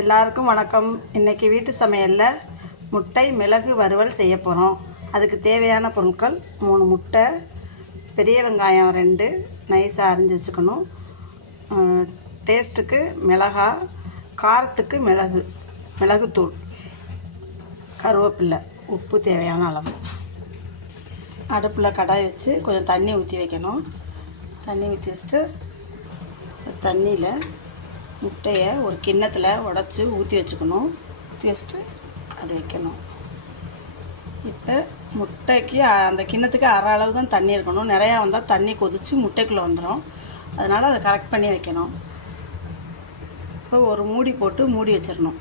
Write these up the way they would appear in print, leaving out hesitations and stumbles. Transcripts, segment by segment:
எல்லாருக்கும் வணக்கம். இன்றைக்கி வீட்டு சமையலில் முட்டை மிளகு வறுவல் செய்ய போகிறோம். அதுக்கு தேவையான பொருட்கள் 3 முட்டை, பெரிய வெங்காயம் 2 நைஸாக அரிஞ்சு வச்சுக்கணும், டேஸ்ட்டுக்கு மிளகாய், காரத்துக்கு மிளகுத்தூள், கருவேப்பிலை, உப்பு தேவையான அளவு. அடுப்பில் கடாய் வச்சு கொஞ்சம் தண்ணி ஊற்றி வைக்கணும். தண்ணி ஊற்றி வச்சுட்டு தண்ணியில் முட்டையை ஒரு கிண்ணத்தில் உடச்சி ஊற்றி வச்சுக்கணும். ஊற்றி வச்சுட்டு அப்படி வைக்கணும். இப்போ முட்டைக்கு அந்த கிண்ணத்துக்கு அரை அளவு தான் தண்ணி இருக்கணும். நிறையா வந்தால் தண்ணி கொதித்து முட்டைக்குள்ளே வந்துடும். அதனால் அதை கரெக்ட் பண்ணி வைக்கணும். இப்போ ஒரு மூடி போட்டு மூடி வச்சிடணும்.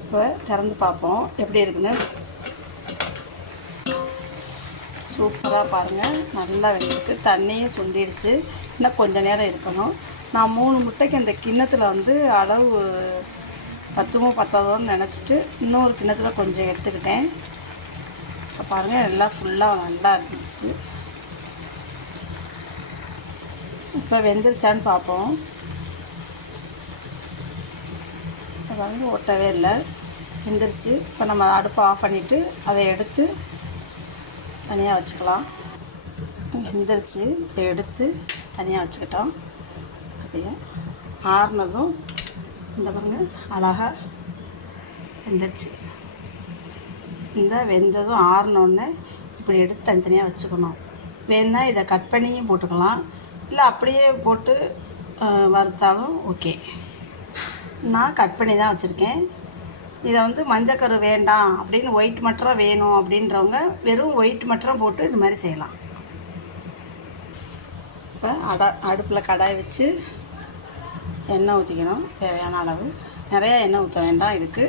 இப்போ திறந்து பார்ப்போம் எப்படி இருக்குன்னு. சூப்பராக பாருங்கள், நல்லா வெந்திருக்கு. தண்ணியும் சுண்டிடுச்சு. இன்னும் கொஞ்சம் நேரம் இருக்கணும். நான் 3 முட்டைக்கு அந்த கிண்ணத்தில் அளவு 10 பத்தாதோன்னு நினச்சிட்டு இன்னொரு கிண்ணத்தில் கொஞ்சம் எடுத்துக்கிட்டேன். இப்போ பாருங்கள், எல்லாம் ஃபுல்லாக நல்லா இருந்துச்சு. இப்போ வெந்துருச்சான்னு பார்ப்போம். அது ஒட்டவே இல்லை, வெந்துருச்சு. இப்போ நம்ம அடுப்பை ஆஃப் பண்ணிவிட்டு அதை எடுத்து தனியாக வச்சுக்கலாம். வெந்துருச்சு. இப்போ எடுத்து தனியாக வச்சுக்கிட்டோம். அதையும் ஆறுனதும் இந்த பாருங்க அழகாக வெந்துருச்சு. இந்த வெந்ததும் ஆறினோடனே இப்படி எடுத்து தனித்தனியாக வச்சுக்கணும். வேணால் இதை கட் பண்ணியும் போட்டுக்கலாம், இல்லை அப்படியே போட்டு வறுத்தாலும் ஓகே. நான் கட் பண்ணி தான் வச்சுருக்கேன். இதை மஞ்சக்கரு வேண்டாம் அப்படின்னு ஒயிட் மட்டும் வேணும் அப்படின்றவங்க வெறும் ஒயிட் மட்டும் போட்டு இது மாதிரி செய்யலாம். இப்போ அடுப்பில் கடாய் வச்சு எண்ணெய் ஊற்றிக்கணும் தேவையான அளவு. நிறையா எண்ணெய் ஊற்ற வேண்டாம் இதுக்கு.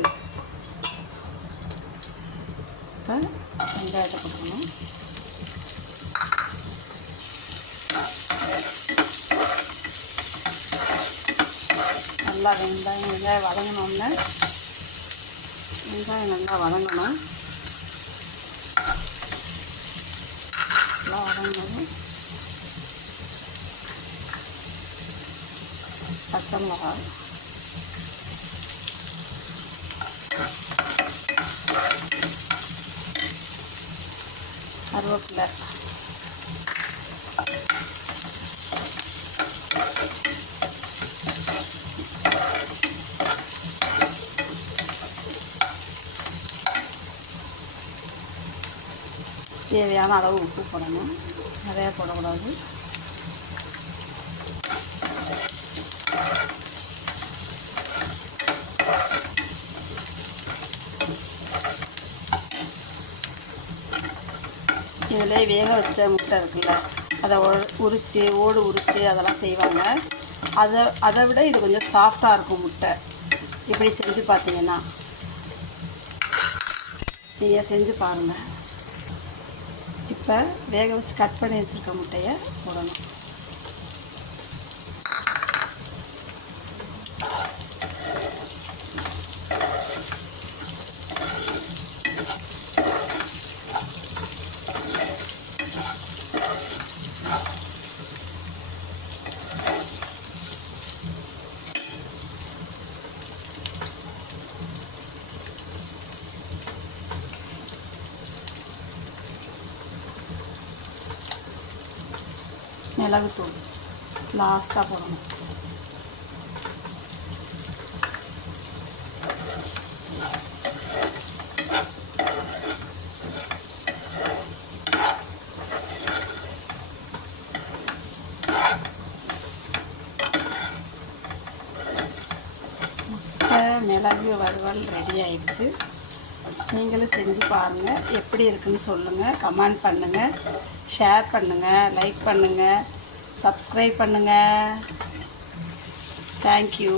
இப்போ வெங்காயத்தை போட்டுக்கணும். நல்லா வெங்காயம் வதங்கினோடனே வெங்காயம் நல்லா வதங்கணும். நல்லா வதங்கினதும் பச்சை மிளகாய், கருவேப்பிலை, தேவையான அளவு உப்பு போடணும். நிறையா போடக்கூடாது. இதில் வேக வச்ச முட்டை இருக்குல்ல, அதை ஓடு உரித்து அதெல்லாம் செய்வாங்க. அதை விட இது கொஞ்சம் சாஃப்டாக இருக்கும் முட்டை. இப்படி செஞ்சு பார்த்தீங்கன்னா நீங்கள் செஞ்சு பாருங்கள். இப்போ வேக வச்சு கட் பண்ணி வச்சுருக்க முட்டையை போடணும். மிளகுத்தூள் லாஸ்ட்டாக போடணும். மிளகு வறுவல் ரெடி ஆயிடுச்சு. நீங்களும் செஞ்சு பாருங்கள், எப்படி இருக்குன்னு சொல்லுங்கள். கமெண்ட் பண்ணுங்கள், ஷேர் பண்ணுங்கள், லைக் பண்ணுங்கள், சப்ஸ்கிரைப் பண்ணுங்கள். தேங்க்யூ.